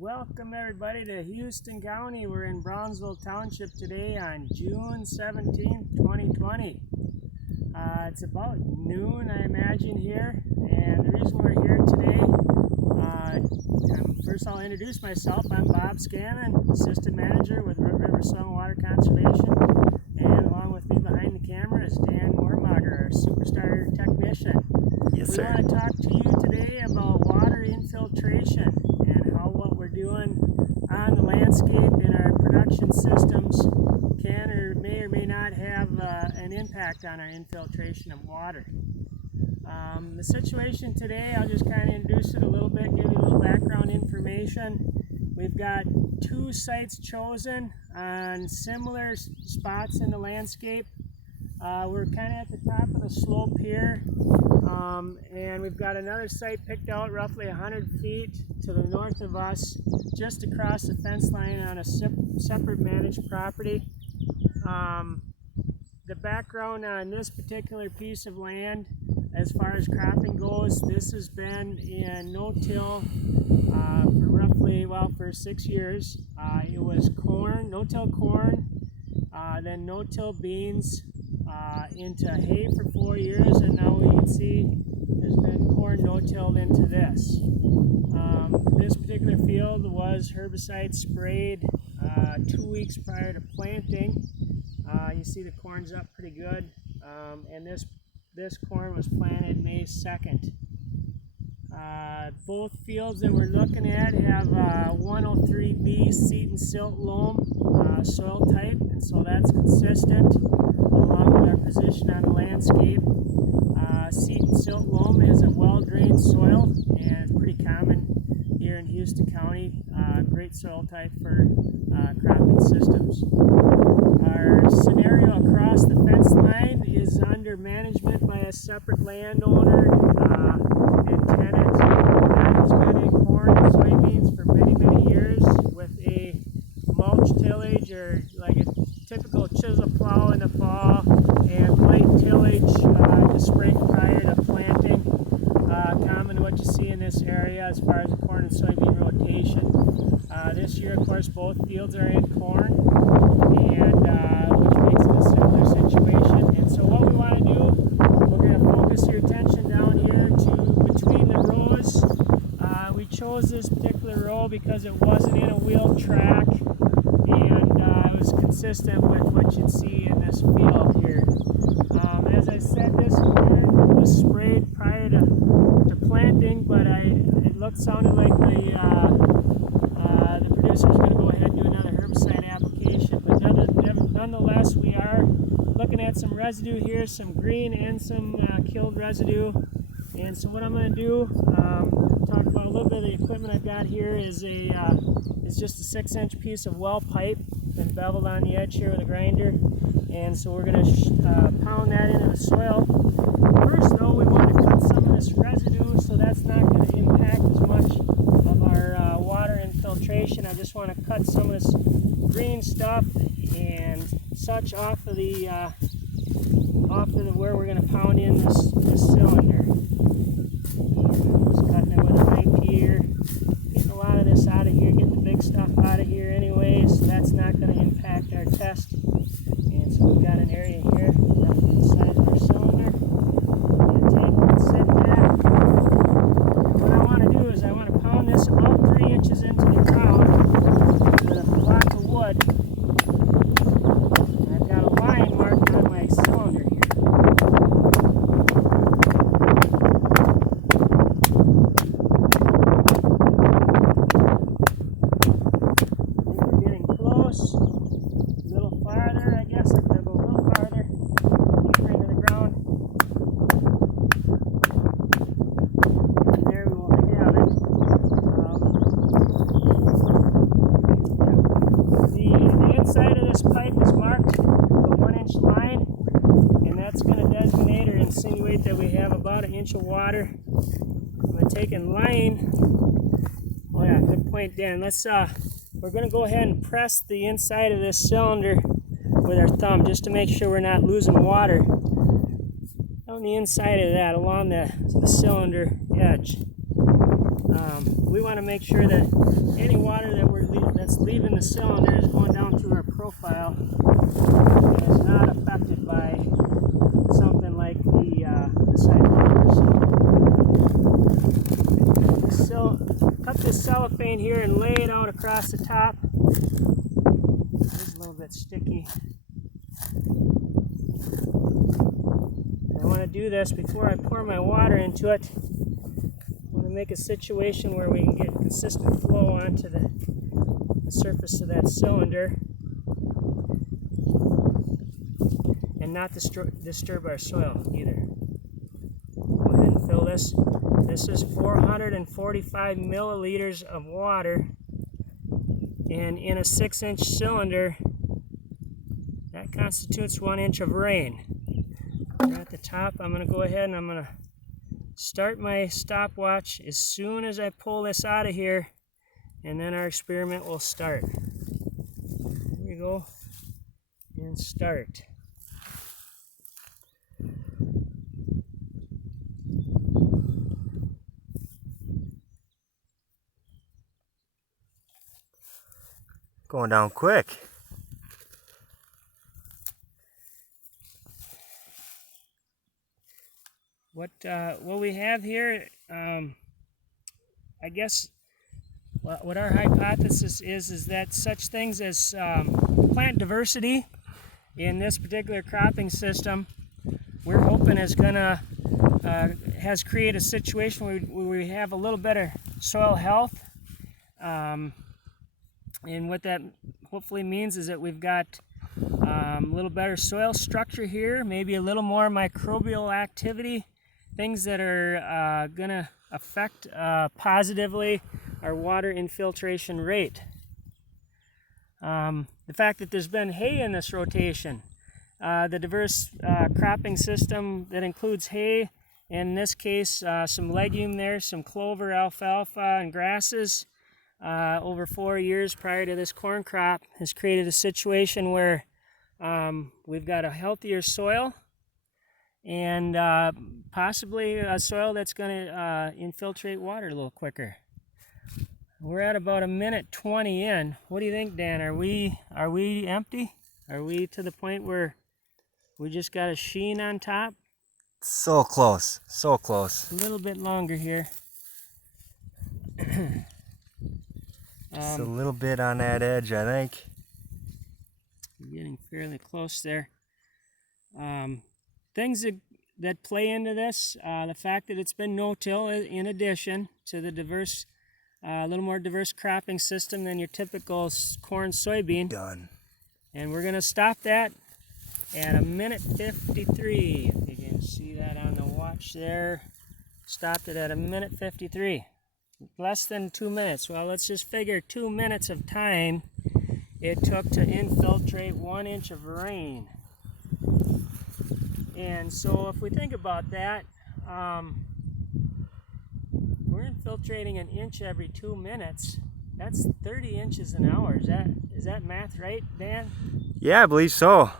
Welcome everybody to Houston County. We're in Brownsville Township today on June 17th, 2020. It's about noon, I imagine, here, and the reason we're here today, first I'll introduce myself. I'm Bob Scanlon, Assistant Manager with River Soil and Water Conservation, and along with me behind the camera is Dan Mormager, our Superstar Technician. Yes, sir. We want to talk to you today about water infiltration and how what we're doing on the landscape in our production systems can or may not have an impact on our infiltration of water. The situation today, I'll just kind of introduce it a little bit, give you a little background information. We've got two sites chosen on similar spots in the landscape. We're kind of at the top of the slope here, and we've got another site picked out roughly 100 feet to the north of us, just across the fence line on a separate managed property. The background on this particular piece of land, as far as cropping goes, this has been in no-till for roughly, for 6 years. It was corn, no-till corn, then no-till beans, into hay for 4 years, and now we can see there's been corn no-tilled into this. This particular field was herbicide sprayed 2 weeks prior to planting. You see the corn's up pretty good, and this corn was planted May 2nd. Both fields that we're looking at have 103B seat and silt loam soil type, and so that's consistent along with our position on the landscape. Seat and silt loam is a well-drained soil, and it's pretty common here in Houston County. Great soil type for cropping systems. Our scenario across the fence line is under management by a separate landowner and tenant that has been in corn and soybeans for many, many years with a mulch tillage, or like a typical chisel plow in the fall, and light tillage to spring prior to planting. Common to what you see in this area as far as the corn and soybean rotation. This year, of course, both fields are in corn, and which makes it a similar situation. And so what we want to do, we're going to focus your attention down here to between the rows. We chose this particular row because it wasn't in a wheeled track, and it was consistent with what you'd see in this field here. As I said, this corn was sprayed prior to planting, but it sounded like the producer was going to go ahead and do another herbicide application. But nonetheless, we are looking at some residue here, some green and some killed residue. And so what I'm going to do, talk about a little bit of the equipment I've got here, is just a 6-inch piece of well pipe and beveled on the edge here with a grinder. And so we're going to pound that into the soil. First though, we want to cut some of this residue, so that's not going to impact as much of our water infiltration. I just want to cut some of this green stuff and such off of the where we're going to pound in this cylinder. Just cutting it with a knife here, getting a lot of this out of here, get the big stuff out of here anyway, so that's not going to impact our test. And so we've got an area here roughly the size of our cylinder. I'm going to take and set that. What I want to do is I want to pound this about 3 inches into the ground with a block of wood. And I've got a line marked on my cylinder here. That we have about 1 inch of water. I'm going to take and line. Oh yeah, good point, Dan. We're going to go ahead and press the inside of this cylinder with our thumb just to make sure we're not losing water on the inside of that along the cylinder edge. we want to make sure that any water that that's leaving the cylinder is going down through our profile and is not affected by something like the side wallers. So cut this cellophane here and lay it out across the top. It's a little bit sticky. I want to do this before I pour my water into it. I want to make a situation where we can get consistent flow onto the surface of that cylinder and not disturb our soil either. Go ahead and fill this. This is 445 milliliters of water, and in a 6-inch cylinder that constitutes 1 inch of rain. We're at the top. I'm going to go ahead and I'm going to start my stopwatch as soon as I pull this out of here, and then our experiment will start. Here we go, and start. Going down quick. What we have here, I guess what our hypothesis is that such things as plant diversity in this particular cropping system, we're hoping is gonna has created a situation where we have a little better soil health, and what that hopefully means is that we've got a little better soil structure here, maybe a little more microbial activity, things that are going to affect positively our water infiltration rate. The fact that there's been hay in this rotation, the diverse cropping system that includes hay, in this case some legume there, some clover, alfalfa, and grasses, over 4 years prior to this corn crop has created a situation where we've got a healthier soil and possibly a soil that's going to infiltrate water a little quicker. We're at about 1:20 in. What do you think, Dan? Are we empty? Are we to the point where we just got a sheen on top? So close, so close. A little bit longer here. Just a little bit on that edge, I think. We're getting fairly close there. Things that play into this, the fact that it's been no-till in addition to the diverse, a little more diverse cropping system than your typical corn soybean. Done. And we're going to stop that at 1:53. If you can see that on the watch there. Stopped it at 1:53. Less than 2 minutes. Well, let's just figure 2 minutes of time it took to infiltrate 1 inch of rain. And so if we think about that, we're infiltrating 1 inch every 2 minutes. That's 30 inches an hour. Is that math right, Dan? Yeah, I believe so.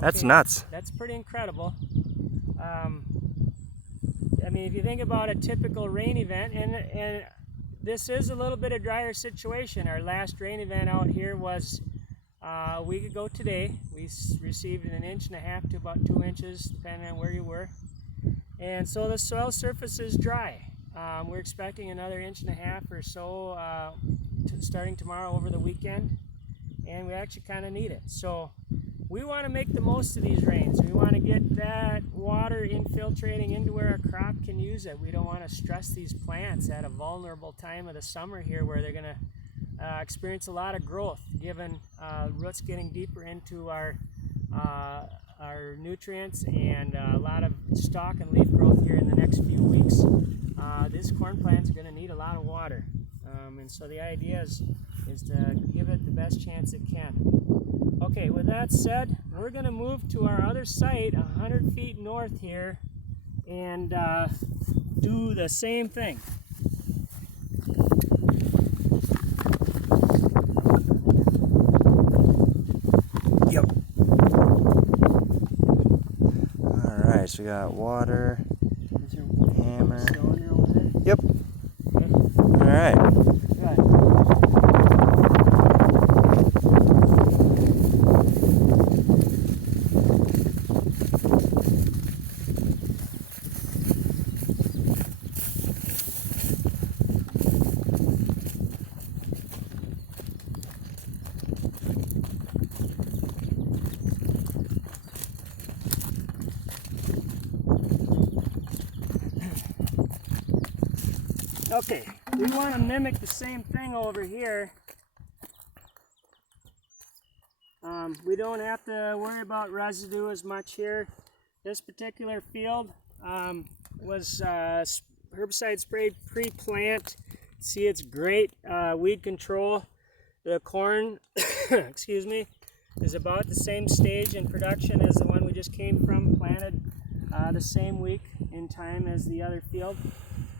That's Okay, nuts. That's pretty incredible. I mean, if you think about a typical rain event, and this is a little bit of drier situation. Our last rain event out here was a week ago today. We received 1.5 inches to about 2 inches, depending on where you were. And so the soil surface is dry. We're expecting another 1.5 inches or so starting tomorrow over the weekend, and we actually kind of need it. So we want to make the most of these rains. We want to get that water infiltrating into where our crop can use it. We don't want to stress these plants at a vulnerable time of the summer here where they're going to experience a lot of growth, given roots getting deeper into our nutrients and a lot of stalk and leaf growth here in the next few weeks. This corn plant's going to need a lot of water, and so the idea is to give it the best chance it can. Okay, with that said, we're going to move to our other site 100 feet north here and do the same thing. Yep. Alright, so we got water, hammer. Cylinder over there? Yep. Okay. Okay, we want to mimic the same thing over here. We don't have to worry about residue as much here. This particular field was herbicide sprayed pre-plant. See, it's great weed control. The corn, excuse me, is about the same stage in production as the one we just came from, planted the same week in time as the other field.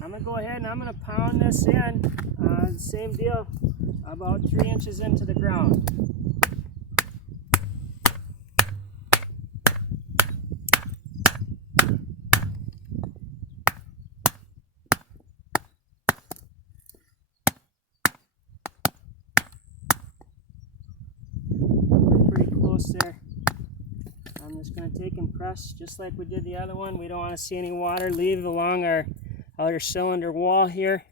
I'm going to go ahead and I'm going to pound this in, same deal, about 3 inches into the ground. Pretty close there. I'm just going to take and press just like we did the other one. We don't want to see any water leave along our outer cylinder wall here.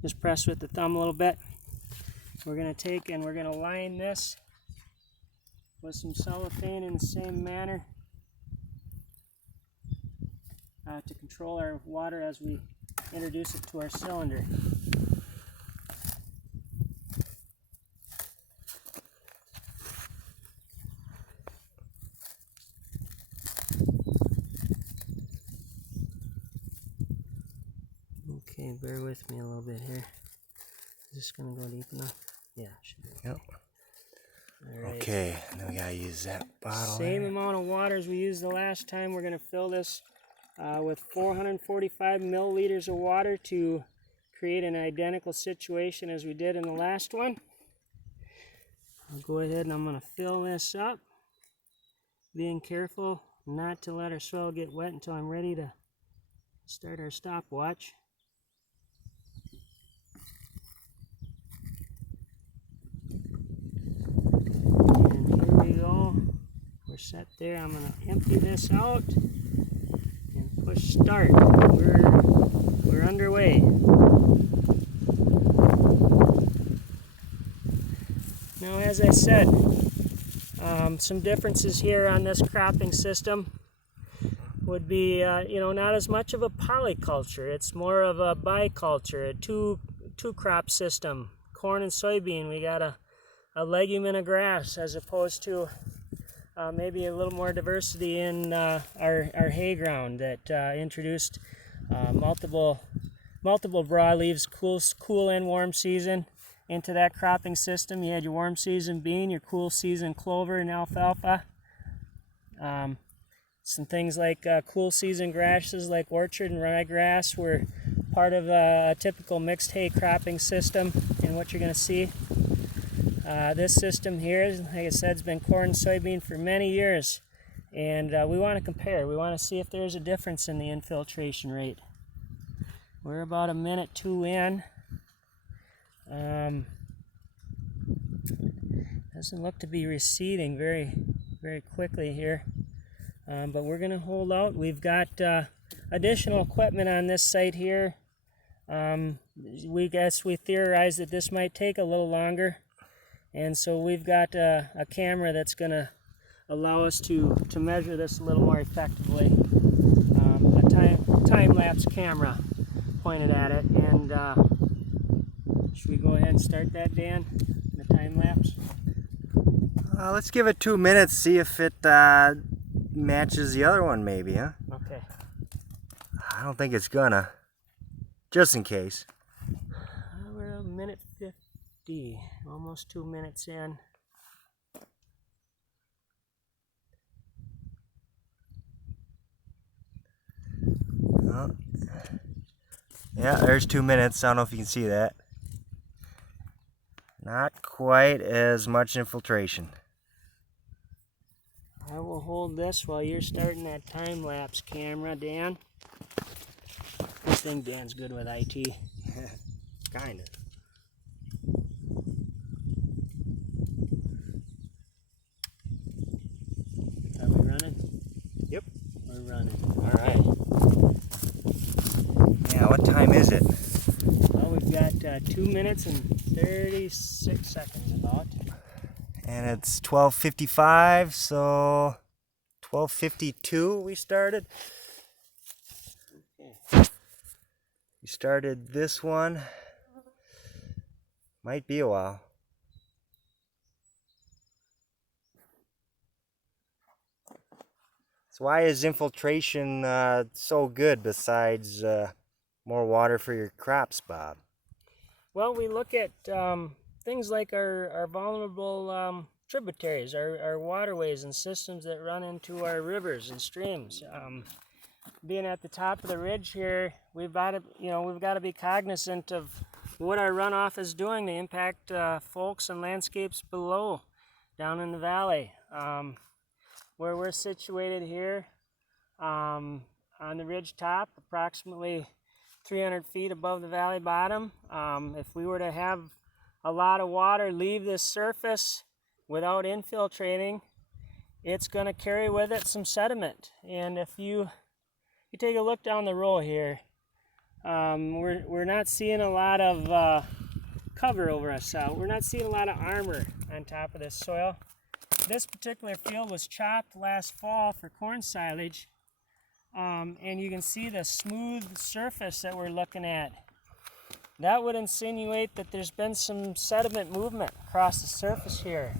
Just press with the thumb a little bit. We're going to take and we're going to line this with some cellophane in the same manner to control our water as we introduce it to our cylinder. Okay, bear with me a little bit here. Is this going to go deep enough? Yeah, should be. Yep. All right. Okay, now we gotta use that bottle. Same there. amount of water as we used the last time. We're going to fill this with 445 milliliters of water to create an identical situation as we did in the last one. I'll go ahead and I'm going to fill this up, being careful not to let our soil get wet until I'm ready to start our stopwatch. And here we go. We're set there. I'm going to empty this out and push start. We're underway. Now, as I said, some differences here on this cropping system would be, not as much of a polyculture. It's more of a biculture, a two crop system. Corn and soybean, we got a legume and a grass, as opposed to maybe a little more diversity in our hay ground that introduced multiple broadleaves, cool and warm season into that cropping system. You had your warm season bean, your cool season clover and alfalfa. Some things like cool season grasses like orchard and ryegrass were part of a typical mixed hay cropping system. And what you're going to see, this system here, like I said, has been corn and soybean for many years. And we want to compare. We want to see if there's a difference in the infiltration rate. We're about 1 minute 2 in. Doesn't look to be receding very, very quickly here. But we're going to hold out. We've got additional equipment on this site here. We theorize that this might take a little longer. And so we've got a camera that's going to allow us to measure this a little more effectively. A time-lapse camera pointed at it. And should we go ahead and start that, Dan? The time-lapse? Let's give it 2 minutes, see if it matches the other one maybe, huh? Okay. I don't think it's gonna. Just in case. We're at 1 minute 50, almost 2 minutes in. Oh. Yeah, there's 2 minutes. I don't know if you can see that. Not quite as much infiltration. I will hold this while you're starting that time-lapse camera, Dan. I think Dan's good with IT. Kinda. Are we running? Yep. We're running. Alright. Yeah, what time is it? Well, we've got 2 minutes and 36 seconds about. And it's 12:55, so 12:52 we started. Okay. We started this one. Might be a while. So why is infiltration so good besides more water for your crops, Bob? Well, we look at things like our vulnerable tributaries, our waterways and systems that run into our rivers and streams. Being at the top of the ridge here, we've got to be cognizant of what our runoff is doing to impact folks and landscapes below, down in the valley. Where we're situated here, on the ridge top, approximately 300 feet above the valley bottom. If we were to have a lot of water leave this surface without infiltrating, it's going to carry with it some sediment. And if you take a look down the row here, we're not seeing a lot of cover over us. We're not seeing a lot of armor on top of this soil. This particular field was chopped last fall for corn silage, and you can see the smooth surface that we're looking at. That would insinuate that there's been some sediment movement across the surface here,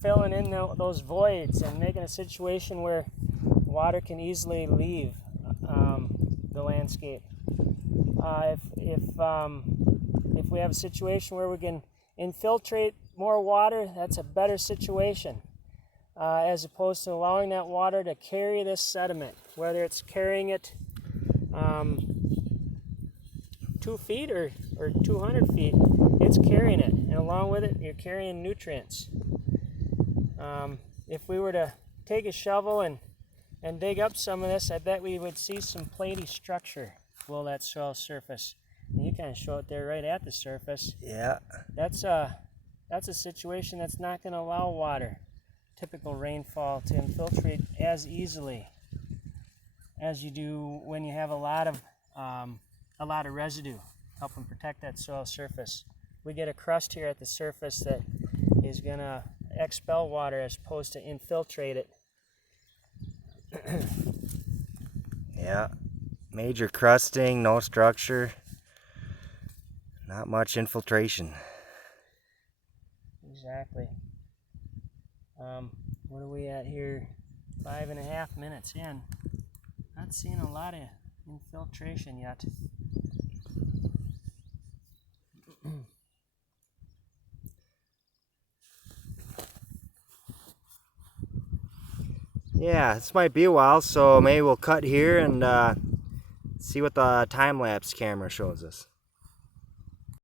filling in those voids and making a situation where water can easily leave the landscape. If we have a situation where we can infiltrate more water, that's a better situation, as opposed to allowing that water to carry this sediment, whether it's carrying it 2 feet or 200 feet, it's carrying it, and along with it, you're carrying nutrients. If we were to take a shovel and dig up some of this, I bet we would see some platy structure below that soil surface. And you kind of show it there right at the surface. Yeah. That's a situation that's not going to allow water, typical rainfall, to infiltrate as easily as you do when you have a lot of residue helping protect that soil surface. We get a crust here at the surface that is going to expel water as opposed to infiltrate it. Yeah. Major crusting, no structure, not much infiltration. Exactly. What are we at here? 5.5 minutes in. Not seeing a lot of infiltration yet. Yeah, this might be a while, so maybe we'll cut here and see what the time-lapse camera shows us.